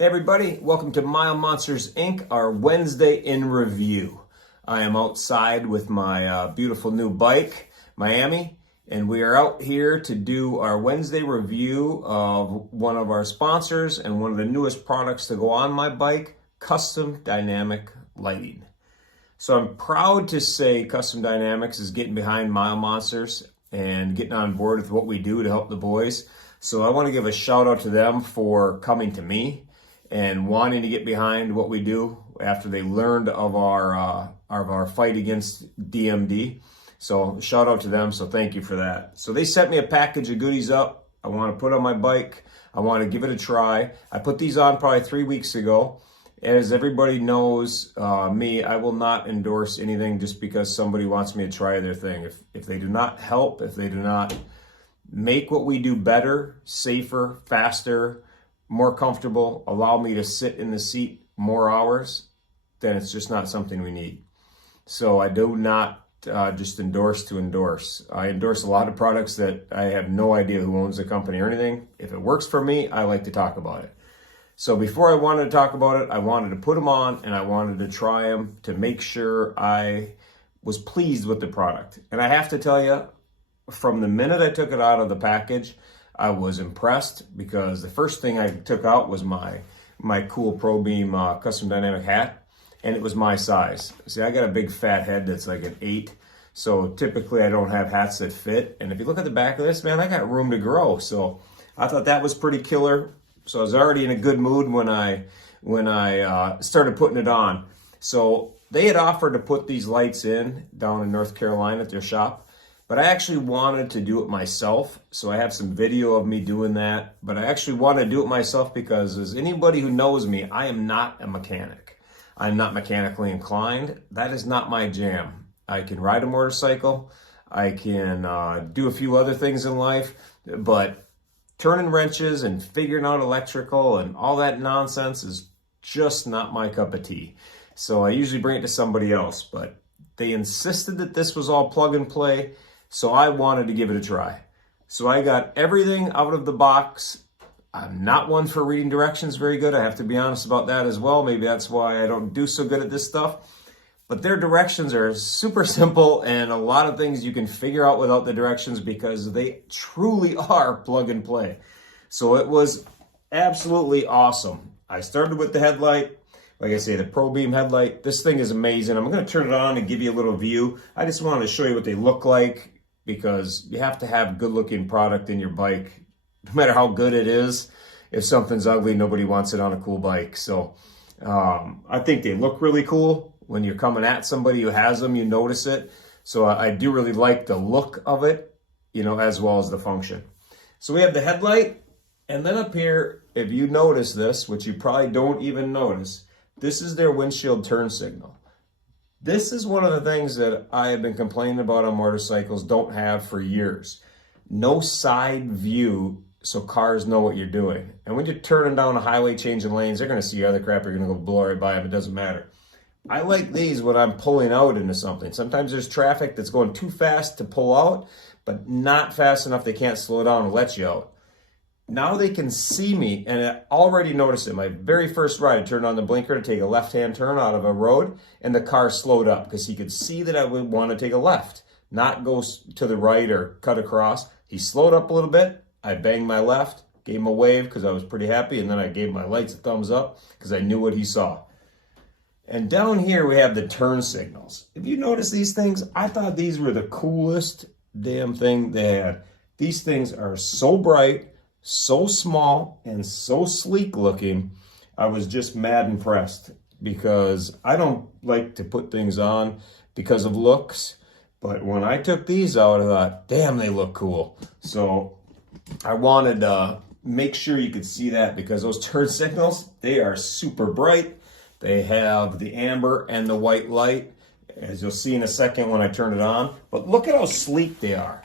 Hey everybody, welcome to Mile Monsters Inc., our Wednesday in review. I am outside with my beautiful new bike, Miami, and we are out here to do our Wednesday review of one of our sponsors and one of the newest products to go on my bike, Custom Dynamic Lighting. So I'm proud to say Custom Dynamics is getting behind Mile Monsters and getting on board with what we do to help the boys. So I want to give a shout out to them for coming to me and wanting to get behind what we do after they learned of our fight against DMD. So shout out to them. So thank you for that. So they sent me a package of goodies up. I want to put on my bike. I want to give it a try. I put these on probably 3 weeks ago. As everybody knows me, I will not endorse anything just because somebody wants me to try their thing. If they do not help, if they do not make what we do better, safer, faster, more comfortable, allow me to sit in the seat more hours, then it's just not something we need. So I do not just endorse to endorse. I endorse a lot of products that I have no idea who owns the company or anything. If it works for me, I like to talk about it. So before I wanted to talk about it, I wanted to put them on and I wanted to try them to make sure I was pleased with the product. And I have to tell you, from the minute I took it out of the package, I was impressed because the first thing I took out was my cool Pro Beam Custom Dynamic hat, and it was my size. See, I got a big fat head that's like an 8, so typically I don't have hats that fit. And if you look at the back of this, man, I got room to grow. So I thought that was pretty killer. So I was already in a good mood when I started putting it on. So they had offered to put these lights in down in North Carolina at their shop. But I actually wanted to do it myself, so I have some video of me doing that. But I actually wanted to do it myself because, as anybody who knows me, I am not a mechanic. I'm not mechanically inclined. That is not my jam. I can ride a motorcycle. I can do a few other things in life, but turning wrenches and figuring out electrical and all that nonsense is just not my cup of tea. So I usually bring it to somebody else, but they insisted that this was all plug and play. So I wanted to give it a try. So I got everything out of the box. I'm not one for reading directions very good. I have to be honest about that as well. Maybe that's why I don't do so good at this stuff. But their directions are super simple and a lot of things you can figure out without the directions because they truly are plug and play. So it was absolutely awesome. I started with the headlight. Like I say, the Pro Beam headlight. This thing is amazing. I'm going to turn it on and give you a little view. I just wanted to show you what they look like, because you have to have good looking product in your bike. No matter how good it is, if something's ugly, nobody wants it on a cool bike. So I think they look really cool. When you're coming at somebody who has them, you notice it. So I do really like the look of it, as well as the function. So we have the headlight, and then up here, if you notice this, which you probably don't even notice, this is their windshield turn signal. This is one of the things that I have been complaining about on motorcycles, don't have for years. No side view so cars know what you're doing. And when you're turning down a highway, changing lanes, they're going to see other crap, you're going to go blow right by them, it doesn't matter. I like these when I'm pulling out into something. Sometimes there's traffic that's going too fast to pull out, but not fast enough they can't slow down and let you out. Now they can see me, and I already noticed it. My very first ride, I turned on the blinker to take a left-hand turn out of a road, and the car slowed up because he could see that I would want to take a left, not go to the right or cut across. He slowed up a little bit. I banged my left, gave him a wave because I was pretty happy, and then I gave my lights a thumbs up because I knew what he saw. And down here we have the turn signals. If you notice these things, I thought these were the coolest damn thing they had. These things are so bright, so small, and so sleek looking. I was just mad impressed because I don't like to put things on because of looks, but when I took these out, I thought, damn, they look cool. So I wanted to make sure you could see that because those turn signals, they are super bright. They have the amber and the white light, as you'll see in a second when I turn it on. But look at how sleek they are.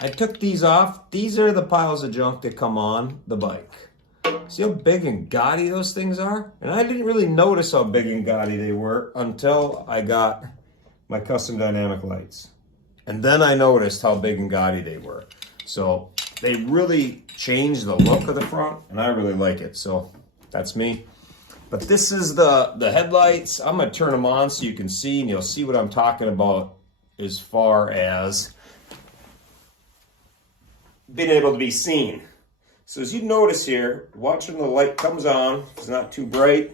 I took these off. These are the piles of junk that come on the bike. See how big and gaudy those things are? And I didn't really notice how big and gaudy they were until I got my custom dynamic lights. And then I noticed how big and gaudy they were. So they really changed the look of the front, and I really like it. So That's me. But this is the headlights. I'm gonna turn them on so you can see, and you'll see what I'm talking about as far as being able to be seen. So as you notice here, watch when the light comes on, it's not too bright.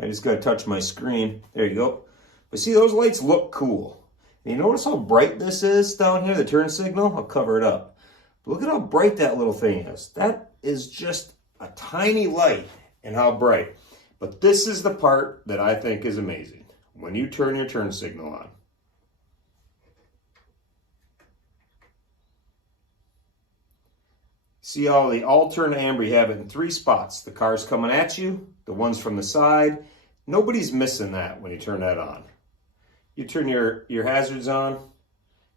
I just gotta touch my screen. There you go. But see, those lights look cool. And you notice how bright this is down here, the turn signal? I'll cover it up. But look at how bright that little thing is. That is just a tiny light and how bright. But this is the part that I think is amazing. When you turn your turn signal on. See all the all-turn amber, you have it in 3 spots. The car's coming at you, the ones from the side. Nobody's missing that when you turn that on. You turn your hazards on,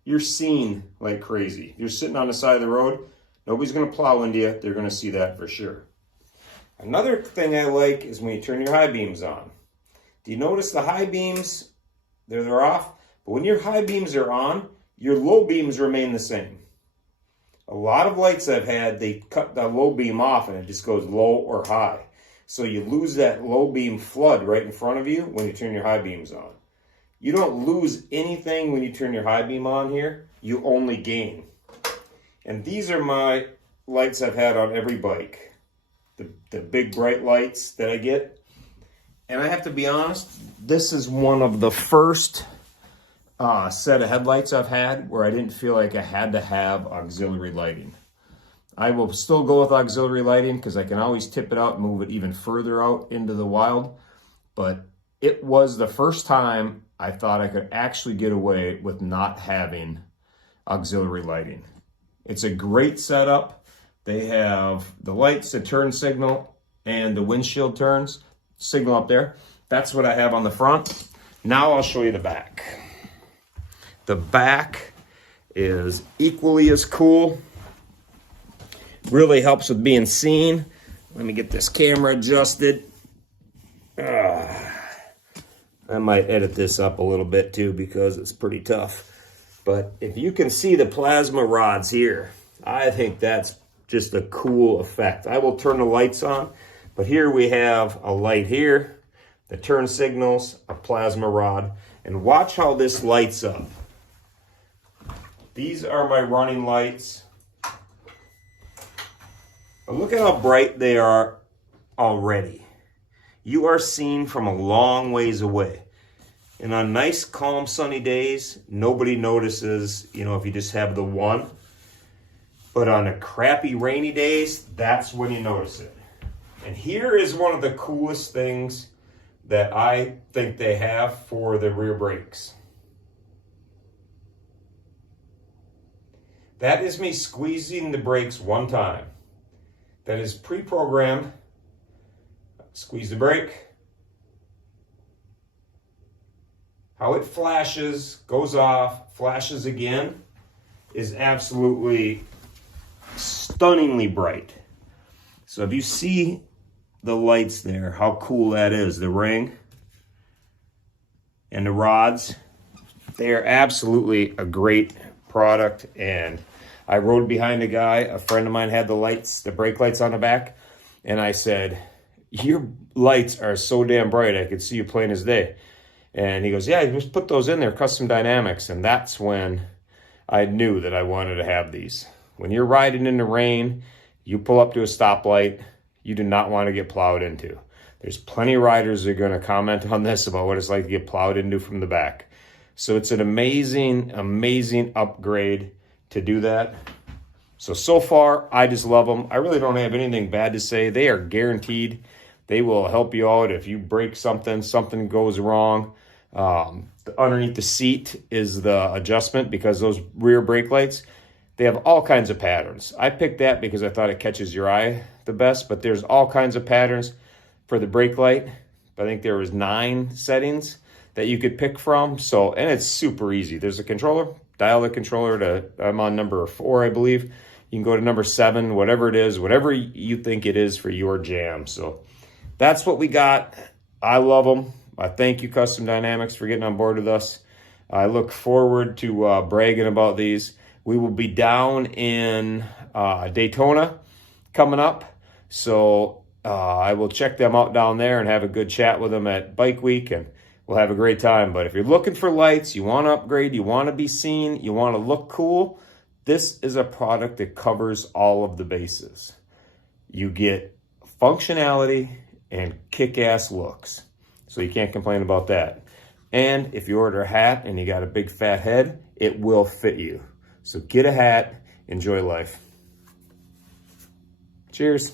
you're seen like crazy. You're sitting on the side of the road, nobody's gonna plow into you, they're gonna see that for sure. Another thing I like is when you turn your high beams on. Do you notice the high beams, they're off? But when your high beams are on, your low beams remain the same. A lot of lights I've had, they cut the low beam off and it just goes low or high. So you lose that low beam flood right in front of you when you turn your high beams on. You don't lose anything when you turn your high beam on here, you only gain. And these are my lights I've had on every bike. The big bright lights that I get. And I have to be honest, this is one of the first set of headlights I've had where I didn't feel like I had to have auxiliary lighting. I will still go with auxiliary lighting because I can always tip it out and move it even further out into the wild. But it was the first time I thought I could actually get away with not having auxiliary lighting. It's a great setup. They have the lights, the turn signal, and the windshield turns signal up there. That's what I have on the front. Now I'll show you the back. The back is equally as cool. Really helps with being seen. Let me get this camera adjusted. I might edit this up a little bit too because it's pretty tough. But if you can see the plasma rods here, I think that's just a cool effect. I will turn the lights on, but here we have a light here, the turn signals, a plasma rod, and watch how this lights up. These are my running lights. But look at how bright they are already. You are seen from a long ways away. And on nice, calm, sunny days, nobody notices, if you just have the one. But on a crappy, rainy days, that's when you notice it. And here is one of the coolest things that I think they have for the rear brakes. That is me squeezing the brakes one time. That is pre-programmed. Squeeze the brake. How it flashes, goes off, flashes again, is absolutely stunningly bright. So if you see the lights there, how cool that is, the ring and the rods, they are absolutely a great product. And I rode behind a guy, a friend of mine had the lights, the brake lights on the back, and I said, your lights are so damn bright, I could see you plain as day. And he goes, yeah, just put those in there, custom dynamics. And that's when I knew that I wanted to have these. When you're riding in the rain, you pull up to a stoplight, you do not want to get plowed into. There's plenty of riders that are going to comment on this about what it's like to get plowed into from the back. So it's an amazing, amazing upgrade to do that. So far, I just love them. I really don't have anything bad to say. They are guaranteed. They will help you out if you break something, something goes wrong. Underneath the seat is the adjustment because those rear brake lights, they have all kinds of patterns. I picked that because I thought it catches your eye the best, but there's all kinds of patterns for the brake light. I think there was 9 settings that you could pick from. So, and it's super easy. There's a controller, dial the controller to, I'm on number 4, I believe. You can go to number 7, whatever it is, whatever you think it is for your jam. So that's what we got. I love them. I thank you, Custom Dynamics, for getting on board with us. I look forward to bragging about these. We will be down in Daytona coming up. So I will check them out down there and have a good chat with them at Bike Week, and we'll have a great time. But if you're looking for lights, you want to upgrade, you want to be seen, you want to look cool, this is a product that covers all of the bases. You get functionality and kick-ass looks. So you can't complain about that. And if you order a hat and you got a big fat head, it will fit you. So get a hat, enjoy life. Cheers.